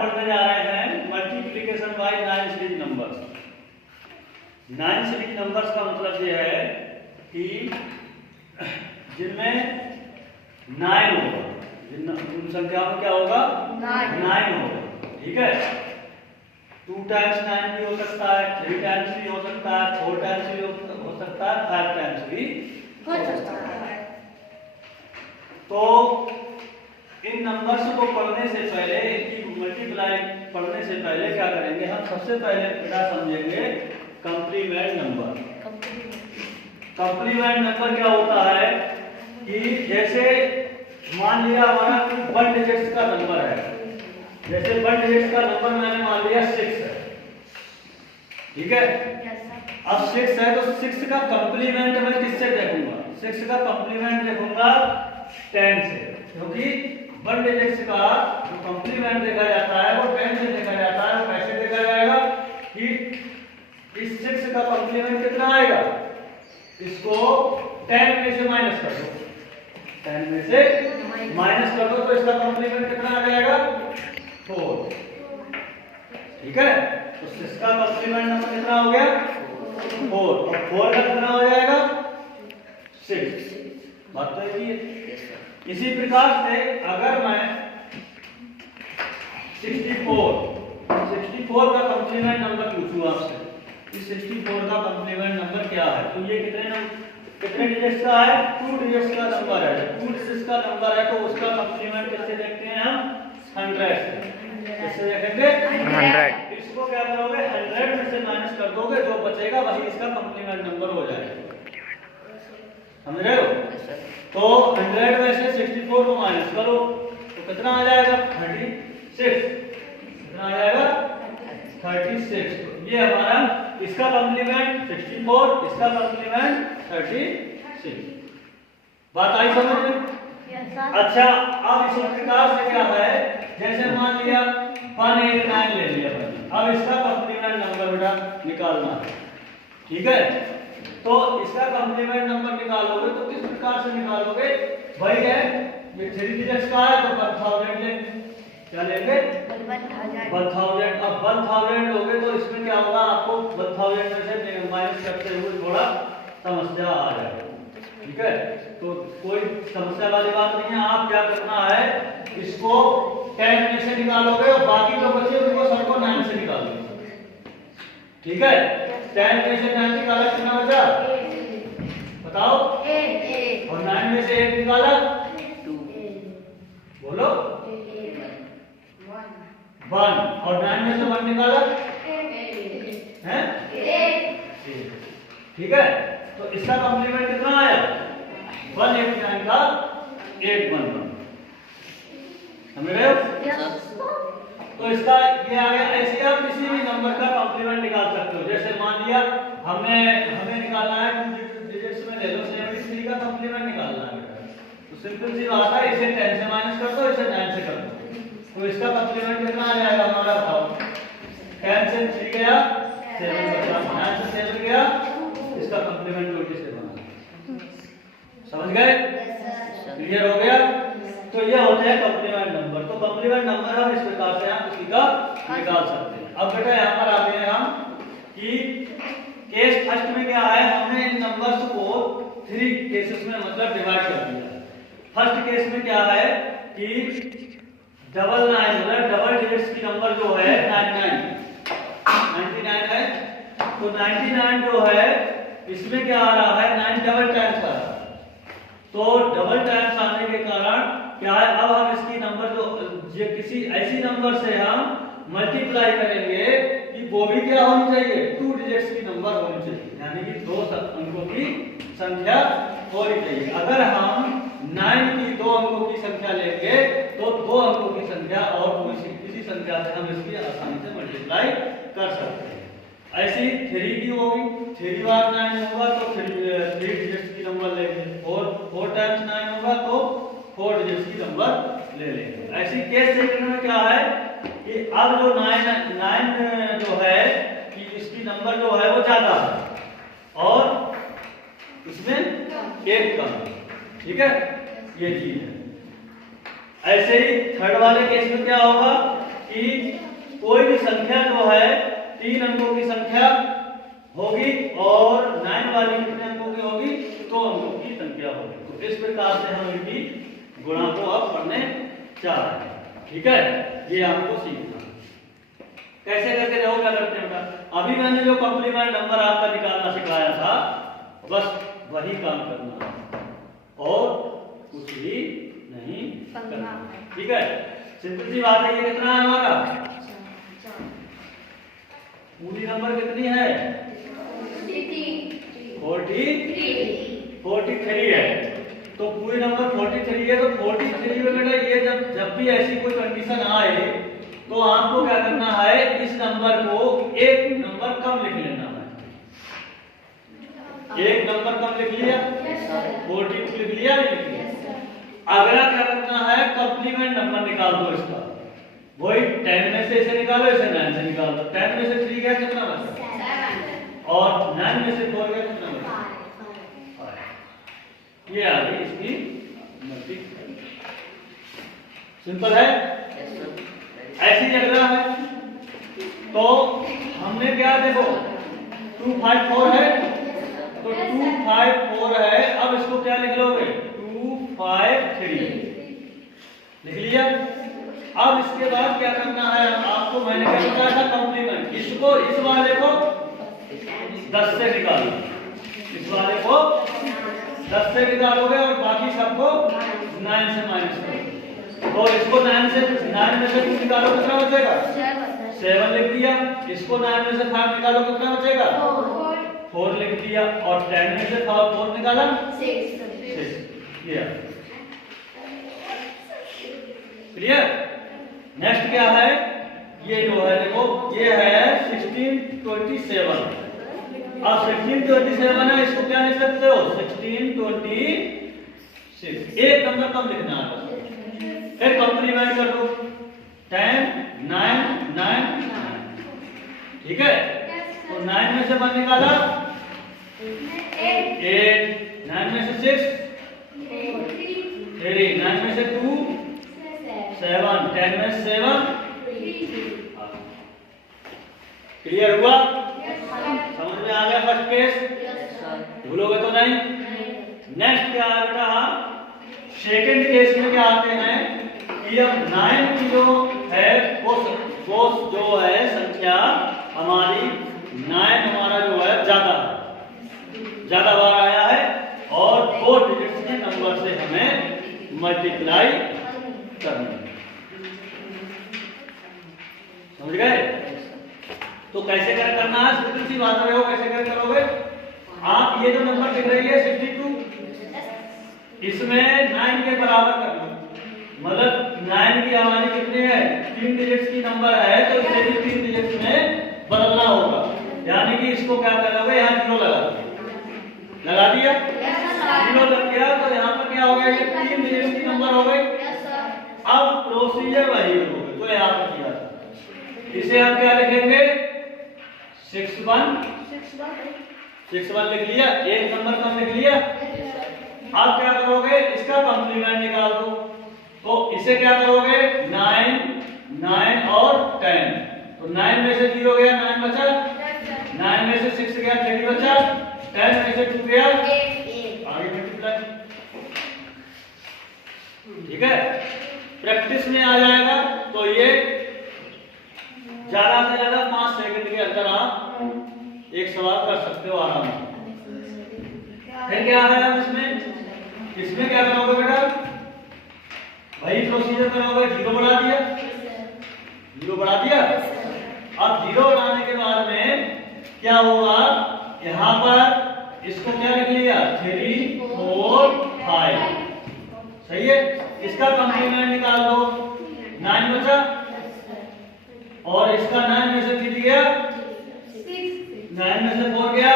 पढ़ने जा रहे हैं multiplication bye 9 series numbers. 9 series numbers का मतलब ये है कि जिनमें 9 होगा, उन संख्याओं में क्या होगा 9 होगा। ठीक है, 2 टाइम्स 9 भी हो सकता है, 3 टाइम्स भी हो सकता है, 4 टाइम्स भी हो सकता है, 5 टाइम्स भी हो सकता है। तो इन नंबर्स को पढ़ने से पहले, इनकी मल्टीप्लाई पढ़ने से पहले क्या करेंगे हम? सबसे पहले क्या समझेंगे? Complement number. कंप्लीमेंट नंबर क्या होता है कि जैसे मान लिया हमारा 1 डिजिट्स का नंबर है, जैसे 1 डिजिट्स का नंबर मैंने मान लिया 6 है। ठीक है, अब 6 है तो 6 का कंप्लीमेंट मैं किससे देखूंगा? 6 का कंप्लीमेंट देखूंगा 10 से, क्योंकि 1 डिजिट्स का जो कंप्लीमेंट देखा जाता है वो 10 से देखा जाता है। कैसे देखा जाएगा कि इस 6 का कंप्लीमेंट कितना आएगा? इसको 10 में से माइनस कर दो, 10 में से माइनस कर दो तो इसका कंप्लीमेंट कितना आ जाएगा? 4। ठीक है, तो 6 का कंप्लीमेंट नंबर कितना हो गया? 4। और 4 का कितना हो जाएगा? 6। बात तो है। इसी प्रकार से अगर मैं 64 का कंप्लीमेंट नंबर पूछूं आपसे, इस 64 का कंप्लीमेंट नंबर क्या है, तो ये कितने डिजिट्स का है? 2 डिजिट्स का नंबर है। 2 डिजिट्स का नंबर है तो उसका कंप्लीमेंट कैसे देखते हैं हम? 100 से। कैसे देखेंगे? 100। इसको क्या करोगे? 100 में से माइनस कर दोगे, जो बचेगा वही इसका कंप्लीमेंट नंबर हो जाएगा। समझ रहे हो? तो 100 में से 64 को माइनस करो तो कितना आ जाएगा? 36। कितना आ जाएगा? 36। तो ये हमारा इसका कंप्लीमेंट 64, इसका कंप्लीमेंट 36। बात आई समझ में? अच्छा, अब इसी प्रकार से क्या है, जैसे मान लिया 189 ले लिया, अब इसका कंप्लीमेंट नंबर बेटा निकालना है। ठीक है, तो इसका कंप्लीमेंट नंबर निकालोगे तो किस प्रकार से निकालोगे? वही है, ये 3 डिजिट्स का है तो 1000 लेंगे। क्या लेंगे? 1000। अब 1000 लोगे तो इसमें क्या होगा? आपको 1000 में से माइनस करते हुए थोड़ा समस्या आ जाएगी। ठीक है, तो कोई समस्या वाली बात नहीं है। आप क्या करना है, इसको 10 में से निकालोगे और बाकी जो बचे उनको सबको 9 से निकालोगे। ठीक है, 10 में से 9 निकाला, कितना बचा? बताओ। और 9 में से 1 निकाला? बोलो। 1। और 9 में से 1 निकाला? हैं? 8। ठीक है, तो इसका कंप्लीमेंट कितना आया? 189 का 811। समझ रहे हो? तो इसका ये आ गया। ऐसे आप किसी भी नंबर का कंप्लीमेंट निकाल सकते हो। जैसे मान लिया हमें निकालना है 2 डिजिट्स में, ले लो 73 का कंप्लीमेंट निकालना है। तो सिंपल सी बात है, इसे 10 से माइनस कर दो, इसे 9 से कर दो, तो इसका कंप्लीमेंट कितना आ जाएगा हमारा? बताओ। 10 से 3 गया, 7 बचा, 9 से 7 गया, इसका कंप्लीमेंट 27 बना। समझ गए? क्लियर हो गया? तो ये होते हैं कंप्लीमेंट नंबर। तो कंप्लीमेंट नंबर हम इस प्रकार से हम किसी का निकाल सकते हैं। अब बेटा यहाँ पर आते हैं हम कि केस फर्स्ट में क्या है, हमने इन नंबर्स को 3 केसेस में मतलब डिवाइड कर दिया। फर्स्ट केस में क्या है कि डबल डिजिट्स की नंबर जो है 99 है, तो 99 जो है इसमें क्या आ रहा है? 9 डबल टाइम्स आ रहा है। तो डबल टाइम्स आने के कारण क्या है, अब हम इसकी नंबर जो किसी ऐसी नंबर से हम मल्टीप्लाई करेंगे कि वो भी क्या होनी चाहिए? 2 डिजिट्स की नंबर होनी चाहिए, यानी कि 2 अंकों की संख्या होनी चाहिए। अगर हम 9 की 2 अंकों की संख्या लेंगे तो 2 अंकों की संख्या और किसी संख्या से हम इसकी आसानी से मल्टीप्लाई कर सकते हैं। ऐसे ही 3 की होगी, 3 बार 9 होगा तो 3 डिजिट्स की नंबर लेंगे, और 4 टाइम्स 9 होगा तो 4 डिजिट्स की नंबर ले लेंगे। ऐसी केस सेकंड में क्या है कि अब जो 9 जो है कि इसकी नंबर जो है वो ज्यादा है और इसमें 1 कम है। ठीक है, ये चीज है। ऐसे ही थर्ड वाले केस में क्या होगा कि कोई भी संख्या जो है 3 अंकों की संख्या होगी और 9 वाली कितने अंकों की होगी, 2 अंकों की संख्या होगी। तो इस प्रकार से हम इनकी गुणा को अब पढ़ने जा रहे हैं। ठीक है, ये आपको सीखना कैसे करके जाओ, क्या करते हैं। अभी मैंने जो कॉम्प्लीमेंट नंबर आपका निकालना सिखाया था, बस वही काम करना है और कुछ भी नहीं करना। ठीक है, सिंपल सी बात है। ये कितना है हमारा, पूरी नंबर कितनी है, 43 है। तो पूरी नंबर 43 है। तो 43 में बेटा ये जब भी ऐसी कोई कंडीशन आए तो आपको क्या करना है, इस नंबर को एक नंबर कम लिख लेना है। एक नंबर कम लिख लिया, 42 लिख लिया, लिख लिया। अगला क्या करना है, कॉम्प्लीमेंट नंबर निकाल दो इसका। वही 10 में से इसे निकालो, इसे 9 से निकाल दो। 10 में से 3 गया कितना बचा, और 9 में से 4 गया कितना बचा, 5। ये आ गई इसकी मल्टीप्लाई। सिंपल है। ऐसी अगला है, तो हमने क्या, देखो 254 है, तो 254 है। अब इसको क्या लिख लोगे, 253 लिख लिया। अब इसके बाद क्या करना है आपको, मैंने क्या बताया था, कॉम्प्लीमेंट। इसको, इस वाले को 10 से निकालो, इस वाले को 10 से निकालोगे और बाकी सबको 9 से माइनस करो। तो इसको 9 में से 2 निकालो, कितना बचेगा, 7 लिख दिया। इसको 9 में से 5 निकालो, कितना बचेगा, 4 लिख दिया। और 10 में से 4 निकाला, 6। क्लियर। नेक्स्ट क्या है, ये जो है देखो, ये है 1627। अब 1627 है, इसको क्या लिख सकते हो, 1626। एक नंबर कम लिखना है, फिर कॉम्प्लीमेंट कर दो, 10 9 9 9। ठीक है, तो 9 में से 1 निकाला, 8। 9 में से 6 3। 9 में से 2 7। 10 में से 7। क्लियर हुआ, समझ में आ गया फर्स्ट केस, भूलोगे तो नहीं। नेक्स्ट क्या है बेटा, सेकंड केस में क्या आते हैं कि अब 9 की जो है वो जो है संख्या हमारी 9 हमारा जो है ज्यादा बार आया है और 2 डिजिट्स के नंबर से हमें मल्टीप्लाई करना है। समझ गए। तो कैसे करना है, सिंपल सी बात है, वो कैसे करोगे आप। ये जो नंबर दिख रही है 62, इसमें 9 के बराबर करना, मतलब 9 की हमारी कितनी है, 3 डिजिट्स की नंबर है, तो इसे भी 3 डिजिट्स में बदलना होगा। यानी कि इसको क्या करोगे, यहाँ 0 लगा दिया, 0 लग गया, तो यहाँ पर क्या हो गया, ये 3 डिजिट्स की नंबर हो गई। अब प्रोसीजर वही होगा तो यहाँ पर किया था। इसे हम क्या लिखेंगे, 61 लिख लिया, एक नंबर कम लिख लिया। अब क्या करोगे, इसका कॉम्प्लीमेंट निकाल दो। तो इसे क्या करोगे, 9 9 और 10। तो 9 में से 0 गया, 9 बचा। 9 में से 6 गया, 3 बचा। 10 में से 2 गया, आगे मल्टीप्लाई। ठीक है, प्रैक्टिस में आ जाएगा। तो ये ज्यादा से ज्यादा 5 सेकंड के अंदर आप एक सवाल कर सकते हो आराम से। फिर क्या है इसमें क्या करोगे बेटा, वही प्रोसीजर करोगे, 0 बढ़ा दिया, 0 बढ़ा दिया। अब 0 बढ़ाने के बाद में क्या होगा, यहाँ पर इसको क्या लिख लिया, 3 4 5। सही है, इसका कॉम्प्लीमेंट निकाल दो, 9 बचा और इसका 9 में से 3 गया, 9 में से 4 गया,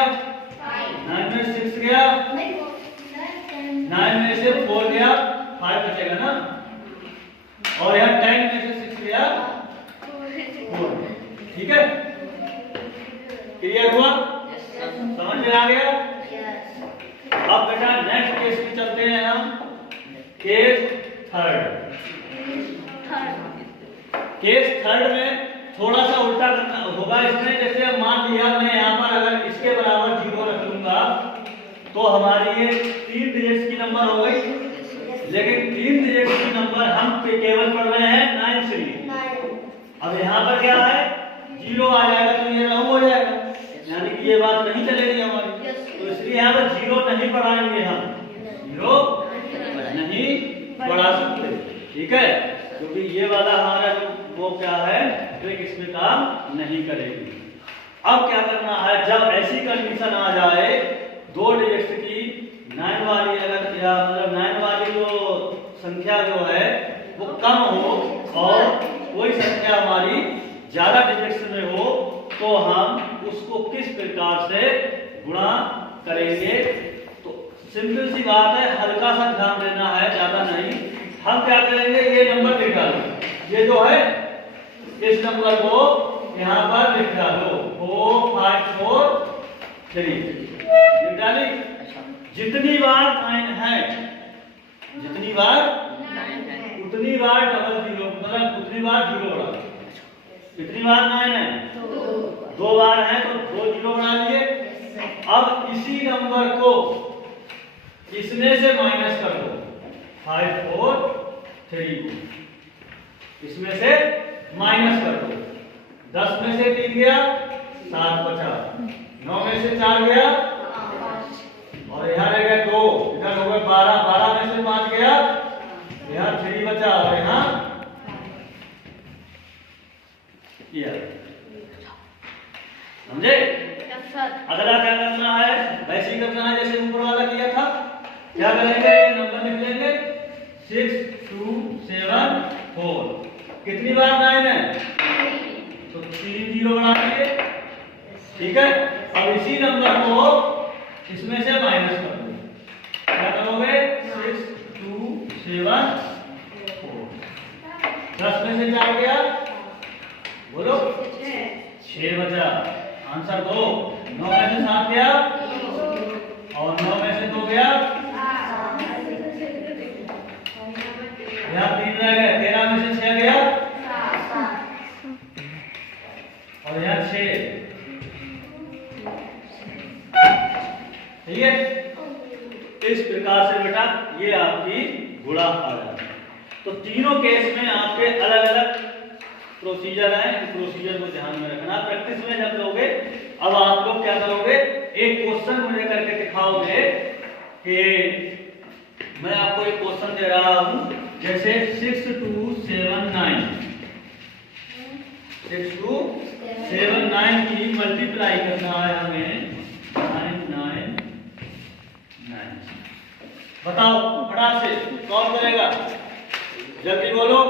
9 में से 6 गया, 9 में से 4 गया, 5 बचेगा ना। और यहाँ 10 में से 6 गया, 4। ठीक है, क्लियर हुआ, समझ में आ गया। अब बेटा नेक्स्ट केस में चलते हैं हम, केस थर्ड। केस थर्ड में थोड़ा सा उल्टा करना होगा इसमें। जैसे अब मान लिया मैं यहाँ पर अगर इसके बराबर 0 रख लूंगा तो हमारी ये 3 डिजिट्स की नंबर हो गई, लेकिन 3 डिजिट्स की नंबर हम केवल पढ़ रहे हैं 9 से लिए। अब यहाँ पर क्या है 0 आ जाएगा तो ये राउंड हो जाएगा, यानी कि ये बात नहीं चलेगी हमारी। तो इसलिए यहाँ पर 0 नहीं बढ़ाएंगे, हम 0 नहीं बढ़ा सकते, ठीक है, क्योंकि ये वाला हमारा जो वो क्या है ट्रिक इसमें काम नहीं करेगी। अब क्या करना है, जब ऐसी कंडीशन आ जाए 2 डिजिट्स की 9 वाली अगर या मतलब 9 वाली जो संख्या जो है वो कम हो और कोई संख्या हमारी ज्यादा डिजिट्स में हो, तो हम उसको किस प्रकार से गुणा करेंगे। तो सिंपल सी बात है, हल्का सा ध्यान देना है, ज्यादा नहीं। हम क्या करेंगे, ये नंबर लिख डालो, ये जो है इस नंबर को यहाँ पर लिख डालो 4 5 4 3 लिख डाली। जितनी बार 9 है, जितनी बार उतनी बार डबल 0 मतलब उतनी बार 0 बढ़ा। कितनी बार 9 है, 2 बार है तो 2 0 बढ़ा लिए। अब इसी नंबर को इसमें से माइनस कर दो 5 4 3 को, इसमें से माइनस कर दो। 10 में से 3 गया 7 बचा, 9 में से 4 गया और यहाँ रह गया 2, इधर हो गए 12, 12 में से 5 गया, यहाँ 3 बचा और यहाँ समझे। अगला क्या करना है, वैसे ही करना है जैसे ऊपर वाला किया था। क्या करेंगे, ये नंबर लिख लेंगे 6 2 7 4। कितनी बार 9 है तो 3 0 बना दिए, ठीक है। अब इसी नंबर को इसमें से माइनस कर दो, क्या करोगे 6 2 7 4। 10 में से 4 गया, बोलो 6 बचा, आंसर 2। 9 में से 7 गया और 9 में से 2 गया, यहाँ 3 रह गए, 13 में से 6 गया और यहाँ 6, ठीक है। इस प्रकार से बेटा ये आपकी गुणा आ जाता है। तो तीनों केस में आपके अलग अलग प्रोसीजर है, प्रोसीजर को ध्यान में रखना। प्रैक्टिस में जब लोगे, अब आप लोग क्या करोगे, एक क्वेश्चन मुझे करके दिखाओगे कि मैं आपको एक क्वेश्चन दे रहा हूं, जैसे 6 2 7 9 6 2 7 9 की मल्टीप्लाई करना है हमें 9 9 9। बताओ फटाक से कौन करेगा, जल्दी बोलो।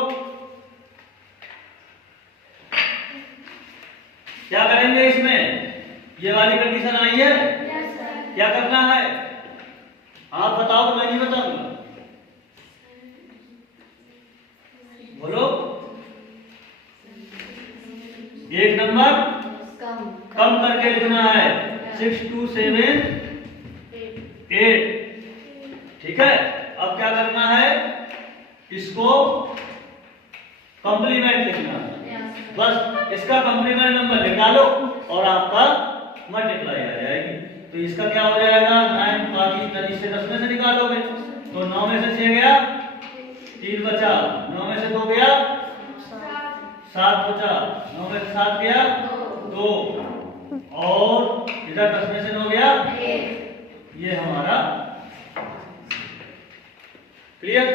क्या करेंगे इसमें, ये वाली कंडीशन आई है, क्या करना है आप बताओ तो मैं नहीं बताऊंगा, बोलो। एक नंबर कम करके लिखना है 6 2 7 8, ठीक है। अब क्या करना है, इसको कॉम्प्लीमेंट लिखना है, बस इसका कॉम्प्लीमेंट नंबर निकालो और आपका मल्टीप्लाई आ जाएगी। तो इसका क्या हो जाएगा 9, बाकी इससे 10 में से निकालोगे तो 9 में से 6 गया, 3 बचा, 9 में से 2 गया, 7 बचा, 9 में से 7 गया 2 और इधर 10 में से 9 गया, ये हमारा क्लियर।